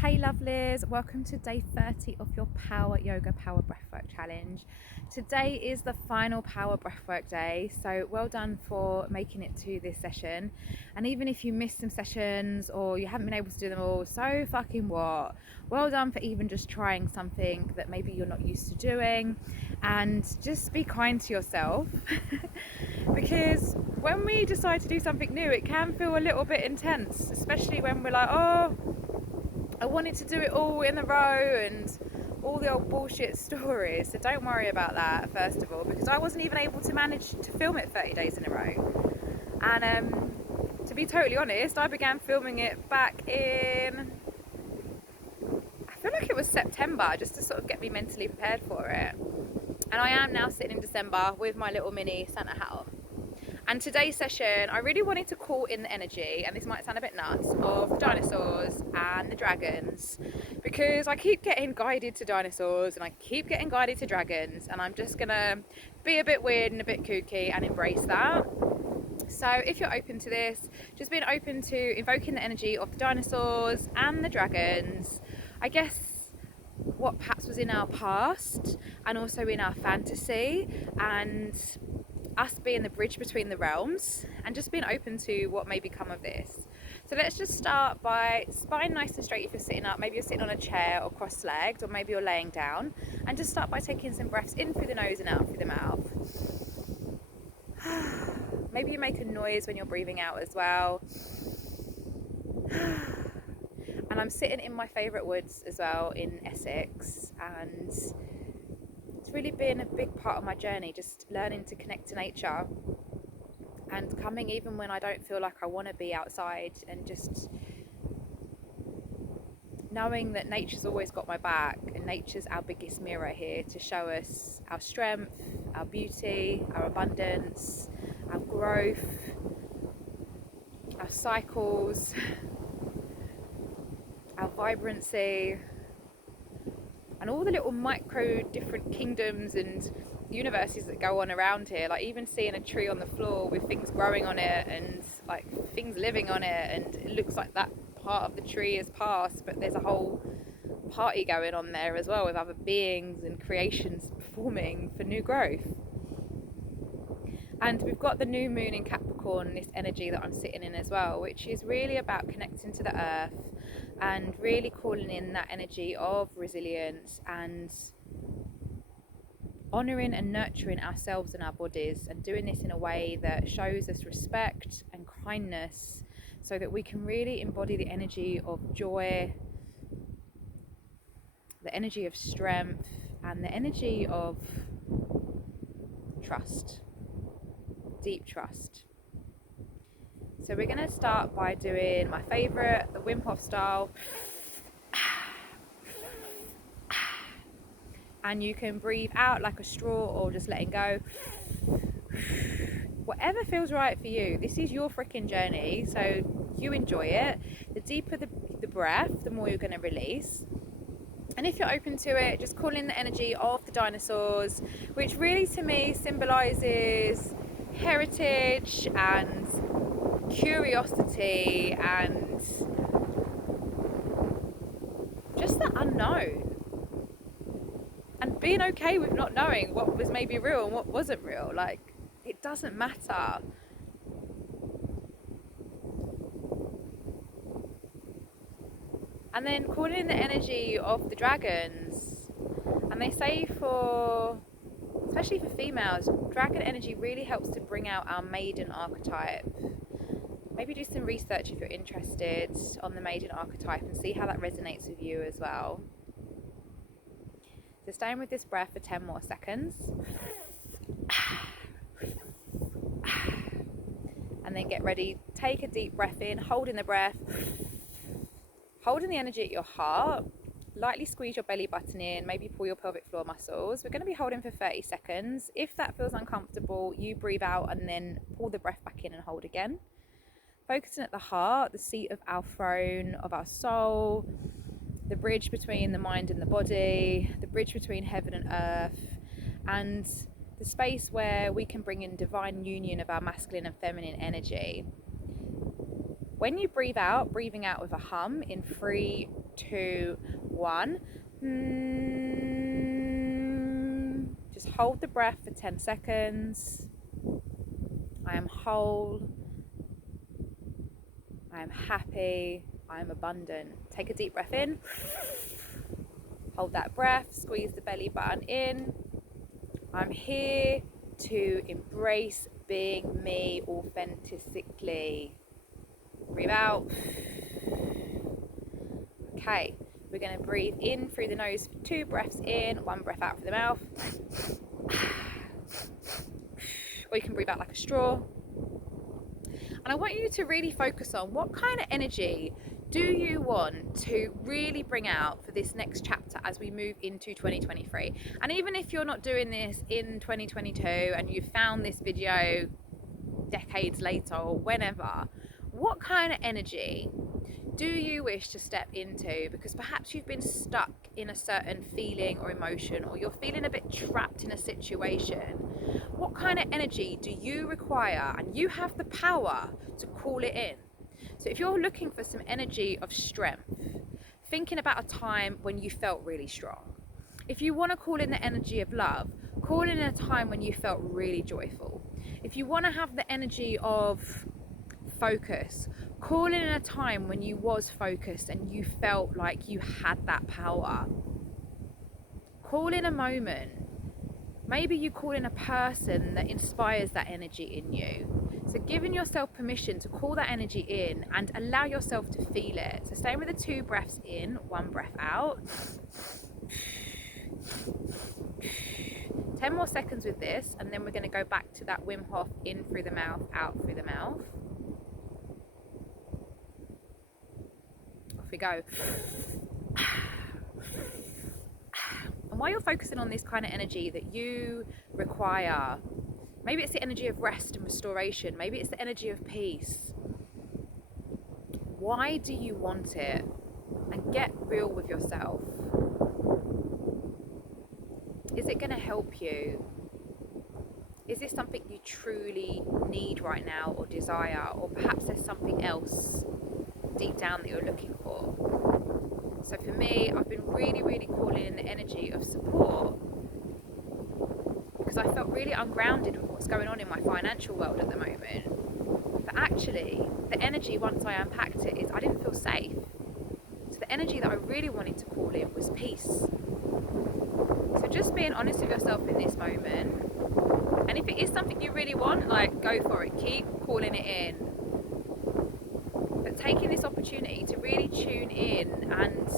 Hey lovelies, welcome to day 30 of your Power Yoga Power Breathwork challenge. Today is the final Power Breathwork day, so well done for making it to this session. And even if you missed some sessions or you haven't been able to do them all, so fucking what? Well done for even just trying something that maybe you're not used to doing, and just be kind to yourself because when we decide to do something new, it can feel a little bit intense, especially when we're like, oh, I wanted to do it all in a row and all the old bullshit stories. So don't worry about that, first of all, because I wasn't even able to manage to film it 30 days in a row. And to be totally honest, I began filming it back in, I feel like it was September, just to sort of get me mentally prepared for it. And I am now sitting in December with my little mini Santa hat on. And today's session, I really wanted to call in the energy, and this might sound a bit nuts, of the dinosaurs and the dragons, because I keep getting guided to dinosaurs and I keep getting guided to dragons, and I'm just gonna be a bit weird and a bit kooky and embrace that. So if you're open to this, just being open to invoking the energy of the dinosaurs and the dragons, I guess what perhaps was in our past and also in our fantasy, and us being the bridge between the realms, and just being open to what may become of this. So let's just start by spine nice and straight if you're sitting up. Maybe you're sitting on a chair or cross-legged, or maybe you're laying down, and just start by taking some breaths in through the nose and out through the mouth. Maybe you make a noise when you're breathing out as well. And I'm sitting in my favourite woods as well in Essex, and it's really been a big part of my journey, just learning to connect to nature and coming even when I don't feel like I want to be outside, and just knowing that nature's always got my back, and nature's our biggest mirror here to show us our strength, our beauty, our abundance, our growth, our cycles, our vibrancy, and all the little micro different kingdoms and universes that go on around here. Like even seeing a tree on the floor with things growing on it and like things living on it, and it looks like that part of the tree has passed, but there's a whole party going on there as well with other beings and creations performing for new growth. And we've got the new moon in Capricorn, this energy that I'm sitting in as well, which is really about connecting to the earth and really calling in that energy of resilience and honouring and nurturing ourselves and our bodies, and doing this in a way that shows us respect and kindness, so that we can really embody the energy of joy, the energy of strength, and the energy of trust, deep trust. So we're going to start by doing my favourite, the Wim Hof style. And you can breathe out like a straw or just letting go. Whatever feels right for you. This is your freaking journey, so you enjoy it. The deeper the breath, the more you're going to release. And if you're open to it, just call in the energy of the dinosaurs, which really to me symbolises heritage and curiosity and just the unknown, and being okay with not knowing what was maybe real and what wasn't real. Like, it doesn't matter. And then calling in the energy of the dragons, and they say especially for females, dragon energy really helps to bring out our maiden archetype. Maybe do some research if you're interested on the maiden archetype and see how that resonates with you as well. So staying with this breath for 10 more seconds. And then get ready, take a deep breath in, holding the breath, holding the energy at your heart. Lightly squeeze your belly button in, maybe pull your pelvic floor muscles. We're going to be holding for 30 seconds. If that feels uncomfortable, you breathe out and then pull the breath back in and hold again. Focusing at the heart, the seat of our throne, of our soul, the bridge between the mind and the body, the bridge between heaven and earth, and the space where we can bring in divine union of our masculine and feminine energy. When you breathe out, breathing out with a hum in 3, 2, 1. Just hold the breath for 10 seconds. I am whole. I am happy. I am abundant. Take a deep breath in. Hold that breath. Squeeze the belly button in. I'm here to embrace being me authentically. Breathe out. Okay, we're going to breathe in through the nose for 2 breaths in, 1 breath out through the mouth. Or you can breathe out like a straw. And I want you to really focus on what kind of energy do you want to really bring out for this next chapter as we move into 2023. And even if you're not doing this in 2022 and you found this video decades later or whenever, what kind of energy do you wish to step into? Because perhaps you've been stuck in a certain feeling or emotion, or you're feeling a bit trapped in a situation. What kind of energy do you require? And you have the power to call it in. So if you're looking for some energy of strength, thinking about a time when you felt really strong. If you want to call in the energy of love, call in a time when you felt really joyful. If you want to have the energy of focus, call in a time when you was focused and you felt like you had that power. Call in a moment. Maybe you call in a person that inspires that energy in you. So giving yourself permission to call that energy in and allow yourself to feel it. So staying with the 2 breaths in, 1 breath out. 10 more seconds with this, and then we're going to go back to that Wim Hof, in through the mouth, out through the mouth. Off we go. And while you're focusing on this kind of energy that you require, maybe it's the energy of rest and restoration, maybe it's the energy of peace. Why do you want it? And get real with yourself. Is it going to help you? Is this something you truly need right now or desire? Or perhaps there's something else deep down that you're looking for? So for me, I've been really calling in the energy of support, because I felt really ungrounded with what's going on in my financial world at the moment. But actually, the energy, once I unpacked it, is I didn't feel safe. So the energy that I really wanted to call in was peace. So just being honest with yourself in this moment, and if it is something you really want, like, go for it, keep calling it in. But taking this opportunity to really tune in and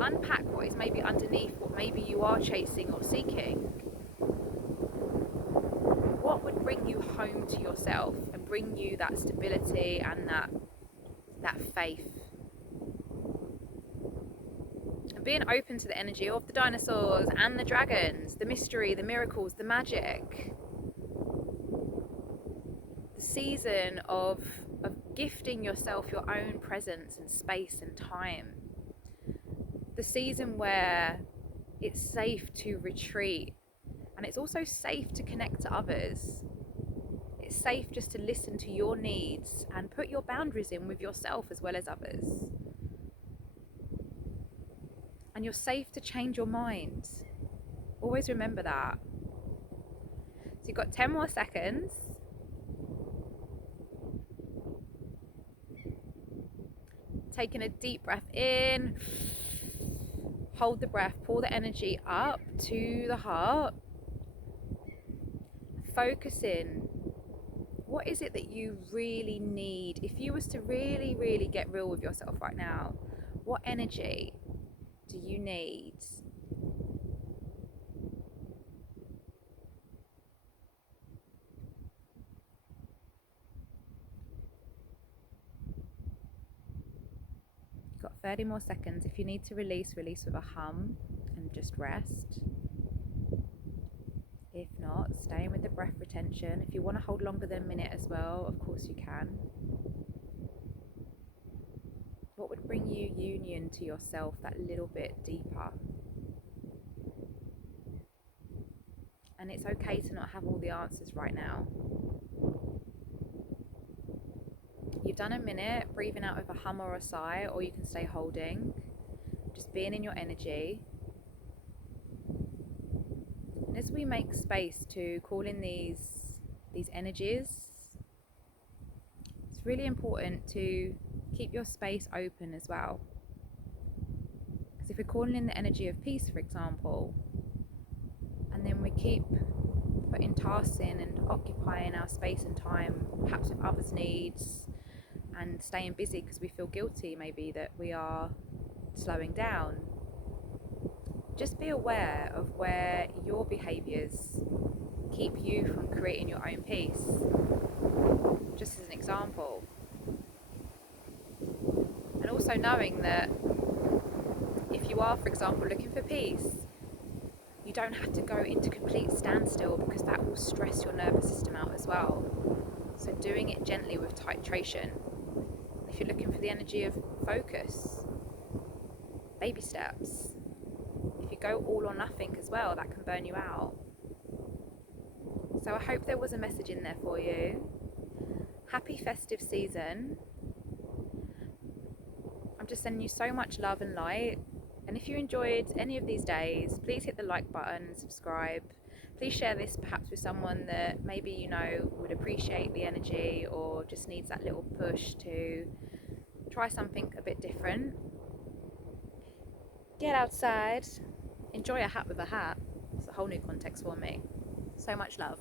unpack what is maybe underneath what maybe you are chasing or seeking. What would bring you home to yourself and bring you that stability and that faith? And being open to the energy of the dinosaurs and the dragons, the mystery, the miracles, the magic. The season of gifting yourself your own presence and space and time. The season where it's safe to retreat, and it's also safe to connect to others. It's safe just to listen to your needs and put your boundaries in with yourself as well as others. And you're safe to change your mind. Always remember that. So you've got 10 more seconds. Taking a deep breath in. Hold the breath, pull the energy up to the heart. Focus in. What is it that you really need? If you was to really get real with yourself right now, what energy do you need? You've got 30 more seconds. If you need to release with a hum and just rest. If not, staying with the breath retention. If you want to hold longer than a minute as well, of course you can. What would bring you union to yourself that little bit deeper? And it's okay to not have all the answers right now. you've done a minute breathing out with a hum or a sigh, or you can stay holding, just being in your energy. And as we make space to call in these energies, it's really important to keep your space open as well. Because if we're calling in the energy of peace, for example, and then we keep putting tasks in and occupying our space and time, perhaps with others' needs, and staying busy because we feel guilty maybe that we are slowing down, just be aware of where your behaviours keep you from creating your own peace. Just as an example. And also knowing that if you are, for example, looking for peace, you don't have to go into complete standstill, because that will stress your nervous system out as well. So doing it gently with titration. If you're looking for the energy of focus, baby steps. If you go all or nothing as well, that can burn you out. So I hope there was a message in there for you. Happy festive season. I'm just sending you so much love and light. And if you enjoyed any of these days, please hit the like button and subscribe. Please share this perhaps with someone that maybe you know would appreciate the energy, or just needs that little push to try something a bit different. Get outside, enjoy a hat with a hat. It's a whole new context for me. So much love.